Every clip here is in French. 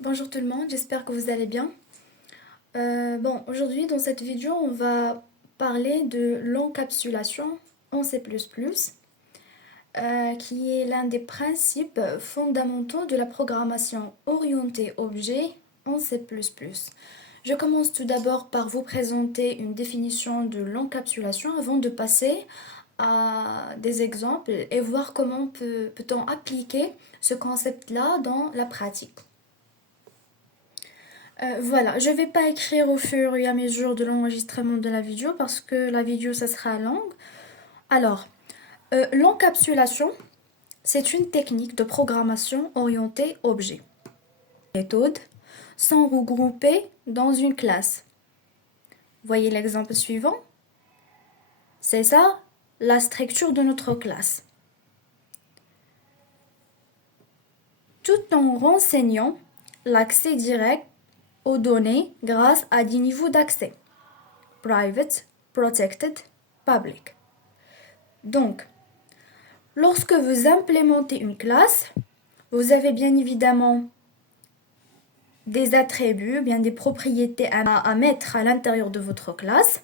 Bonjour tout le monde, j'espère que vous allez bien. Aujourd'hui dans cette vidéo, on va parler de l'encapsulation en C++, qui est l'un des principes fondamentaux de la programmation orientée objet en C++. Je commence tout d'abord par vous présenter une définition de l'encapsulation avant de passer à des exemples et voir comment peut-on appliquer ce concept-là dans la pratique. Voilà, je vais pas écrire au fur et à mesure de l'enregistrement de la vidéo parce que la vidéo ça sera longue. Alors, l'encapsulation, c'est une technique de programmation orientée objet. Les méthodes sont regroupées dans une classe. Voyez l'exemple suivant. C'est ça la structure de notre classe. Tout en renseignant l'accès direct aux données grâce à des niveaux d'accès. Private, protected, public. Donc, lorsque vous implémentez une classe, vous avez bien évidemment des attributs, bien des propriétés à mettre à l'intérieur de votre classe.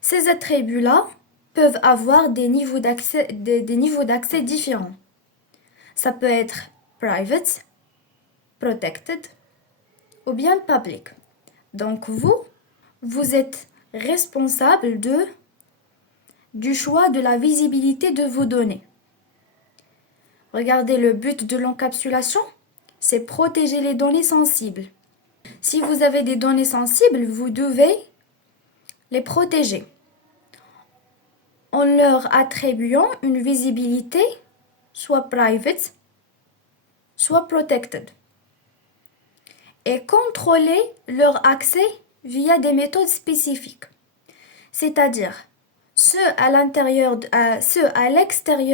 Ces attributs-là peuvent avoir des niveaux d'accès différents. Ça peut être private, protected ou bien public. Donc vous êtes responsable du choix de la visibilité de vos données. Regardez le but de l'encapsulation, c'est protéger les données sensibles. Si vous avez des données sensibles, vous devez les protéger en leur attribuant une visibilité soit private, soit protected et contrôler leur accès via des méthodes spécifiques. C'est-à-dire ceux à l'extérieur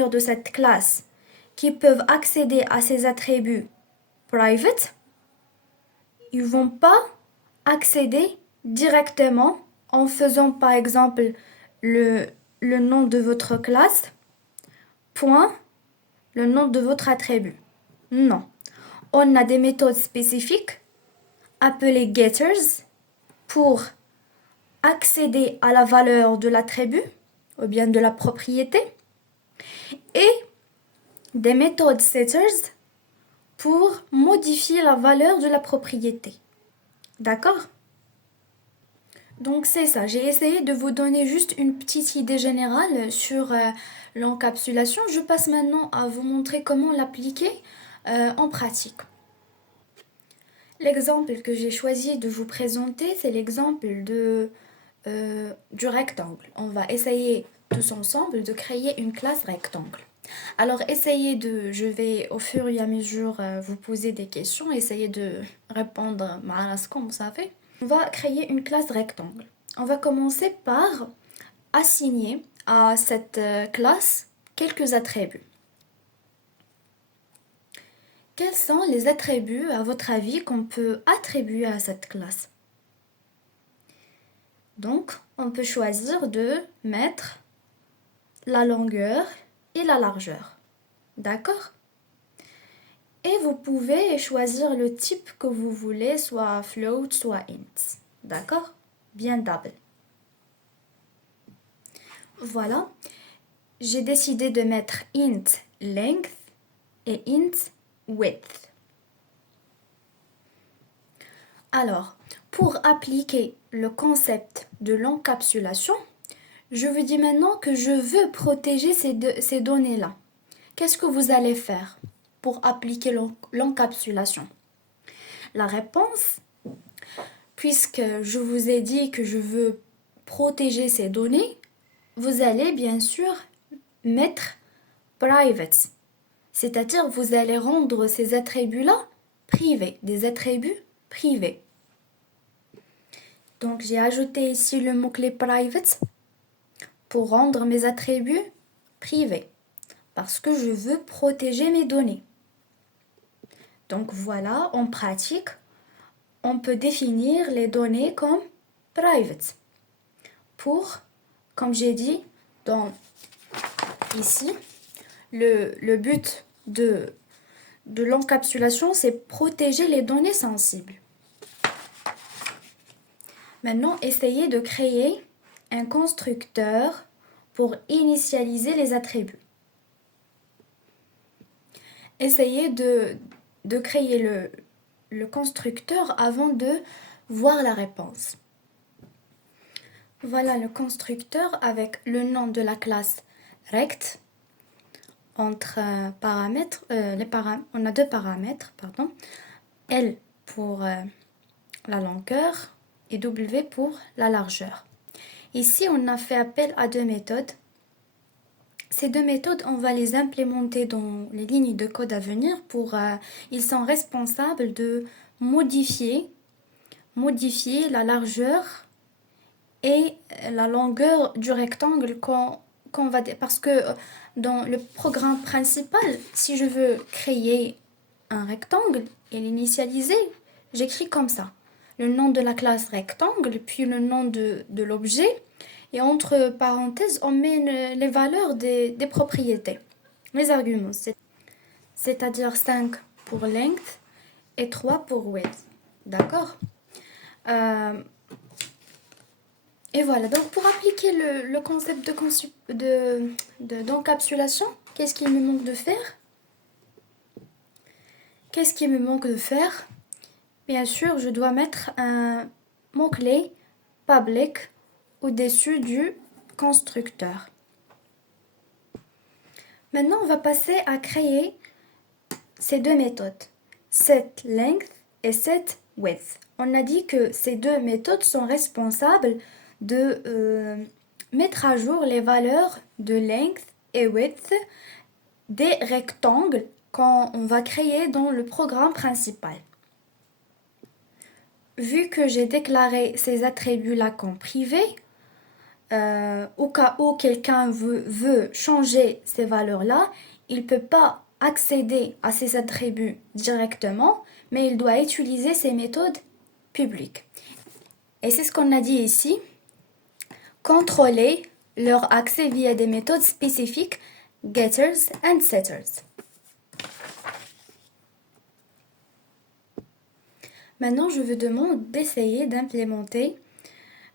de cette classe qui peuvent accéder à ces attributs private, ils ne vont pas accéder directement en faisant par exemple le nom de votre classe, point, le nom de votre attribut. Non. On a des méthodes spécifiques appelées getters pour accéder à la valeur de l'attribut ou bien de la propriété et des méthodes setters pour modifier la valeur de la propriété. D'accord? Donc c'est ça, j'ai essayé de vous donner juste une petite idée générale sur l'encapsulation. Je passe maintenant à vous montrer comment l'appliquer en pratique. L'exemple que j'ai choisi de vous présenter, c'est l'exemple du rectangle. On va essayer tous ensemble de créer une classe rectangle. Alors je vais au fur et à mesure vous poser des questions, essayer de répondre à ce qu'on savait. On va créer une classe rectangle. On va commencer par assigner à cette classe quelques attributs. Quels sont les attributs, à votre avis, qu'on peut attribuer à cette classe? Donc, on peut choisir de mettre la longueur et la largeur. D'accord? Et vous pouvez choisir le type que vous voulez, soit float, soit int. D'accord? Bien double. Voilà. J'ai décidé de mettre int length et int width. Alors, pour appliquer le concept de l'encapsulation, je vous dis maintenant que je veux protéger ces données-là. Qu'est-ce que vous allez faire pour appliquer l'encapsulation? La réponse, puisque je vous ai dit que je veux protéger ces données, vous allez bien sûr mettre private, c'est-à-dire vous allez rendre ces attributs-là privés, des attributs privés. Donc j'ai ajouté ici le mot-clé private pour rendre mes attributs privés, parce que je veux protéger mes données. Donc voilà, en pratique, on peut définir les données comme private. Comme j'ai dit, ici, le but de de l'encapsulation, c'est protéger les données sensibles. Maintenant, essayez de créer un constructeur pour initialiser les attributs. Essayez de créer le constructeur avant de voir la réponse. Voilà le constructeur avec le nom de la classe rect. Entre paramètres, on a deux paramètres, pardon. L pour la longueur et W pour la largeur. Ici, on a fait appel à deux méthodes. Ces deux méthodes, on va les implémenter dans les lignes de code à venir ils sont responsables de modifier la largeur et la longueur du rectangle parce que dans le programme principal, si je veux créer un rectangle et l'initialiser, j'écris comme ça. Le nom de la classe rectangle, puis le nom de l'objet. Et entre parenthèses, on met les valeurs des propriétés, les arguments. C'est-à-dire 5 pour length et 3 pour width. D'accord? Et voilà, donc pour appliquer le concept d'encapsulation, qu'est-ce qu'il me manque de faire? Qu'est-ce qui me manque de faire? Bien sûr, je dois mettre un mot-clé public au-dessus du constructeur. Maintenant, on va passer à créer ces deux méthodes, setLength et setWidth. On a dit que ces deux méthodes sont responsables de mettre à jour les valeurs de length et width des rectangles qu'on va créer dans le programme principal. Vu que j'ai déclaré ces attributs-là comme privés, au cas où quelqu'un veut changer ces valeurs-là, il ne peut pas accéder à ces attributs directement, mais il doit utiliser ces méthodes publiques. Et c'est ce qu'on a dit ici. Contrôler leur accès via des méthodes spécifiques, getters and setters. Maintenant, je vous demande d'essayer d'implémenter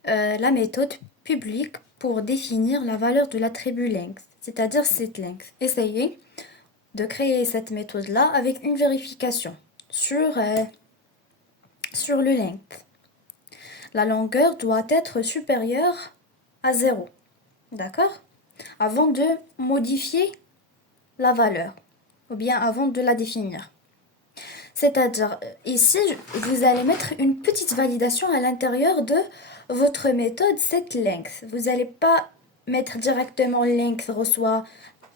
la méthode publique pour définir la valeur de l'attribut length, c'est-à-dire setLength. Essayez de créer cette méthode-là avec une vérification sur le length. La longueur doit être supérieure à 0, d'accord? Avant de modifier la valeur, ou bien avant de la définir. C'est-à-dire, ici, vous allez mettre une petite validation à l'intérieur de votre méthode setLength. Vous n'allez pas mettre directement length reçoit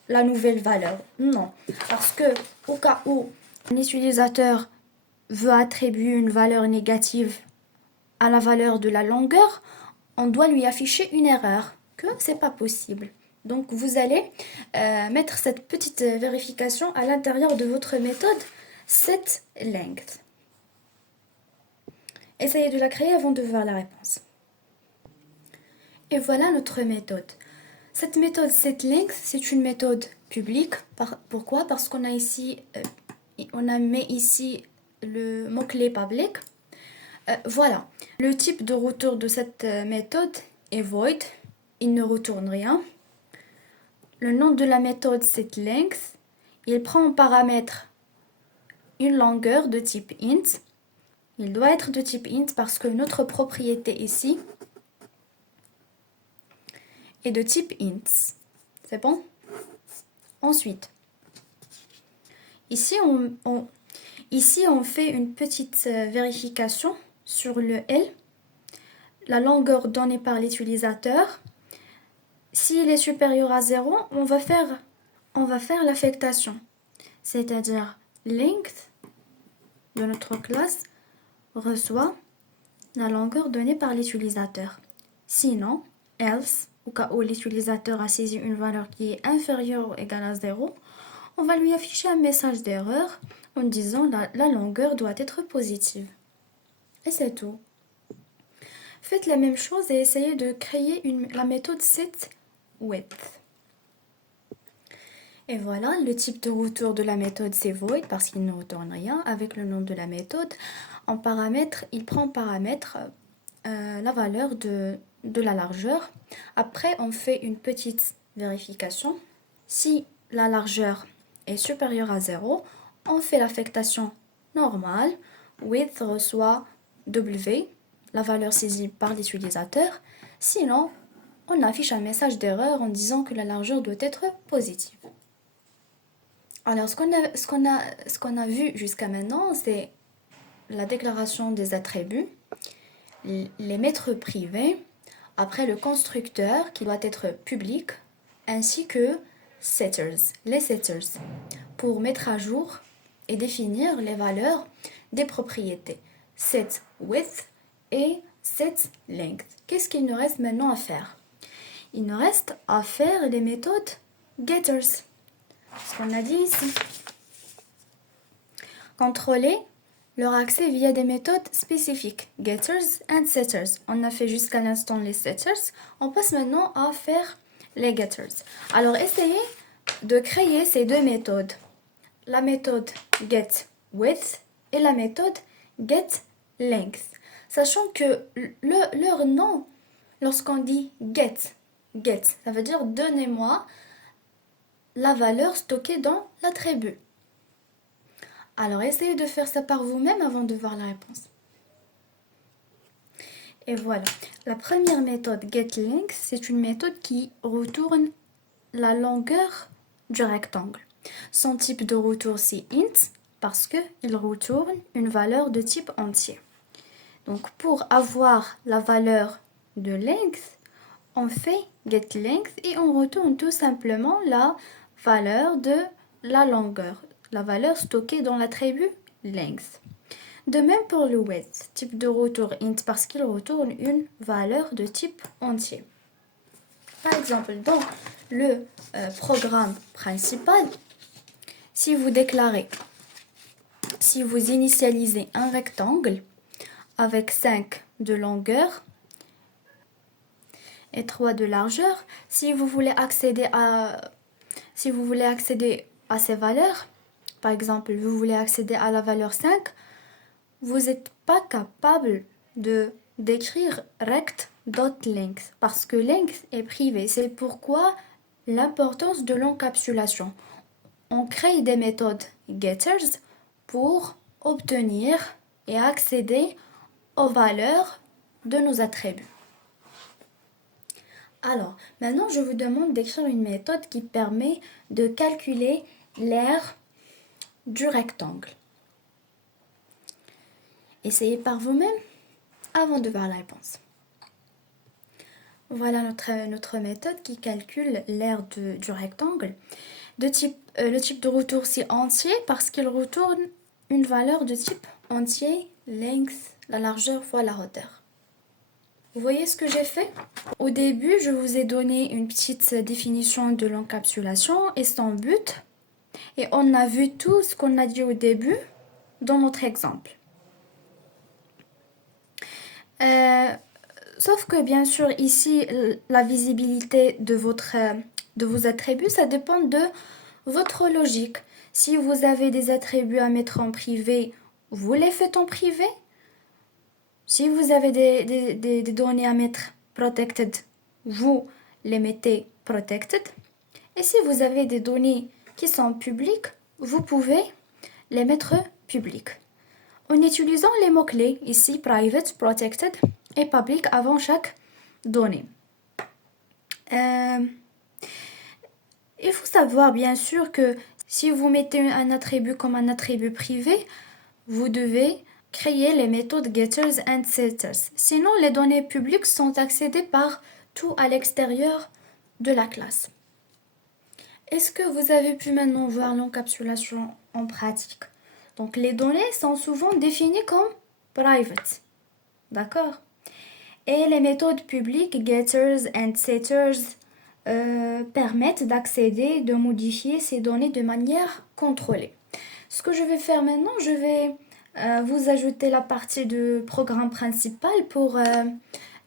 la nouvelle valeur. Non, parce que au cas où un utilisateur veut attribuer une valeur négative à la valeur de la longueur, on doit lui afficher une erreur, que c'est pas possible. Donc vous allez mettre cette petite vérification à l'intérieur de votre méthode setLength. Essayez de la créer avant de voir la réponse. Et voilà notre méthode. Cette méthode setLength, c'est une méthode publique. Pourquoi? Parce qu'on a ici, mis ici le mot-clé public. Voilà. Le type de retour de cette méthode est void. Il ne retourne rien. Le nom de la méthode setLength, il prend en paramètre une longueur de type int. Il doit être de type int parce que notre propriété ici est de type int. C'est bon? Ensuite, ici on fait une petite vérification sur le L, la longueur donnée par l'utilisateur. S'il est supérieur à 0, on va faire l'affectation, c'est-à-dire length de notre classe reçoit la longueur donnée par l'utilisateur. Sinon, else, au cas où l'utilisateur a saisi une valeur qui est inférieure ou égale à 0, on va lui afficher un message d'erreur en disant la longueur doit être positive. Et c'est tout. Faites la même chose et essayez de créer la méthode setWidth. Et voilà, le type de retour de la méthode c'est void parce qu'il ne retourne rien. Avec le nom de la méthode, en paramètre, il prend paramètre la valeur de la largeur. Après, on fait une petite vérification. Si la largeur est supérieure à 0, on fait l'affectation normale. Width reçoit W, la valeur saisie par l'utilisateur. Sinon, on affiche un message d'erreur en disant que la largeur doit être positive. Alors, ce qu'on a vu jusqu'à maintenant, c'est la déclaration des attributs, les maîtres privés, après le constructeur qui doit être public, ainsi que les setters, pour mettre à jour et définir les valeurs des propriétés set width et set length. Qu'est-ce qu'il nous reste maintenant à faire? Il nous reste à faire les méthodes getters, ce qu'on a dit ici. Contrôler leur accès via des méthodes spécifiques, getters and setters. On a fait jusqu'à l'instant les setters, on passe maintenant à faire les getters. Alors essayez de créer ces deux méthodes, la méthode getWidth et la méthode getLength, sachant que leur nom, lorsqu'on dit get, ça veut dire donnez-moi la valeur stockée dans l'attribut. Alors, essayez de faire ça par vous-même avant de voir la réponse. Et voilà. La première méthode getLength, c'est une méthode qui retourne la longueur du rectangle. Son type de retour, c'est int, parce qu'il retourne une valeur de type entier. Donc, pour avoir la valeur de length, on fait getLength et on retourne tout simplement la valeur de la longueur, la valeur stockée dans l'attribut length. De même pour le width, type de retour int parce qu'il retourne une valeur de type entier. Par exemple, dans le programme principal, si vous initialisez un rectangle avec 5 de longueur et 3 de largeur, si vous voulez accéder à ces valeurs, par exemple, vous voulez accéder à la valeur 5, vous n'êtes pas capable d'écrire rect.length parce que length est privé. C'est pourquoi l'importance de l'encapsulation. On crée des méthodes getters pour obtenir et accéder aux valeurs de nos attributs. Alors, maintenant, je vous demande d'écrire une méthode qui permet de calculer l'aire du rectangle. Essayez par vous-même avant de voir la réponse. Voilà notre méthode qui calcule l'aire du rectangle. Le type de retour, c'est entier parce qu'il retourne une valeur de type entier, length, la largeur fois la hauteur. Vous voyez ce que j'ai fait? Au début, je vous ai donné une petite définition de l'encapsulation et son but. Et on a vu tout ce qu'on a dit au début dans notre exemple. Sauf que bien sûr, ici, la visibilité de vos attributs, ça dépend de votre logique. Si vous avez des attributs à mettre en privé, vous les faites en privé. Si vous avez des données à mettre protected, vous les mettez protected. Et si vous avez des données qui sont publiques, vous pouvez les mettre publiques. En utilisant les mots-clés, ici private, protected et public avant chaque donnée. Il faut savoir bien sûr que si vous mettez un attribut comme un attribut privé, vous devez créer les méthodes getters and setters. Sinon, les données publiques sont accédées par tout à l'extérieur de la classe. Est-ce que vous avez pu maintenant voir l'encapsulation en pratique? Donc, les données sont souvent définies comme private. D'accord? Et les méthodes publiques, getters and setters, permettent d'accéder, de modifier ces données de manière contrôlée. Ce que je vais faire maintenant, je vais vous ajouter la partie du programme principal pour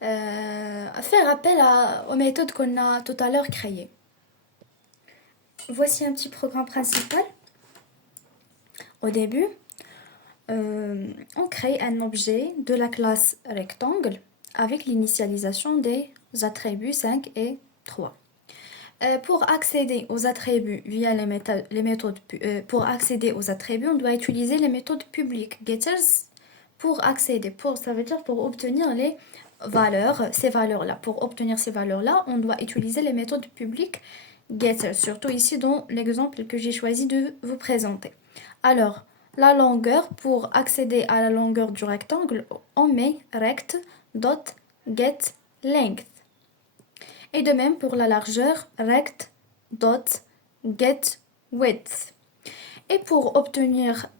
faire appel aux méthodes qu'on a tout à l'heure créées. voici un petit programme principal. Au début, on crée un objet de la classe rectangle avec l'initialisation des attributs 5 et 3. Pour accéder aux attributs via les méthodes, pour accéder aux attributs, on doit utiliser les méthodes publiques getters pour accéder. Ça veut dire pour obtenir les valeurs, ces valeurs-là. Pour obtenir ces valeurs-là, on doit utiliser les méthodes publiques getters, surtout ici dans l'exemple que j'ai choisi de vous présenter. Alors, la longueur, pour accéder à la longueur du rectangle, on met rect.getLength. Et de même pour la largeur, rect.getWidth. Et pour obtenir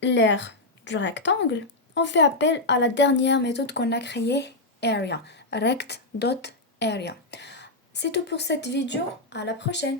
l'aire du rectangle, on fait appel à la dernière méthode qu'on a créée, area, rect.area. C'est tout pour cette vidéo, à la prochaine.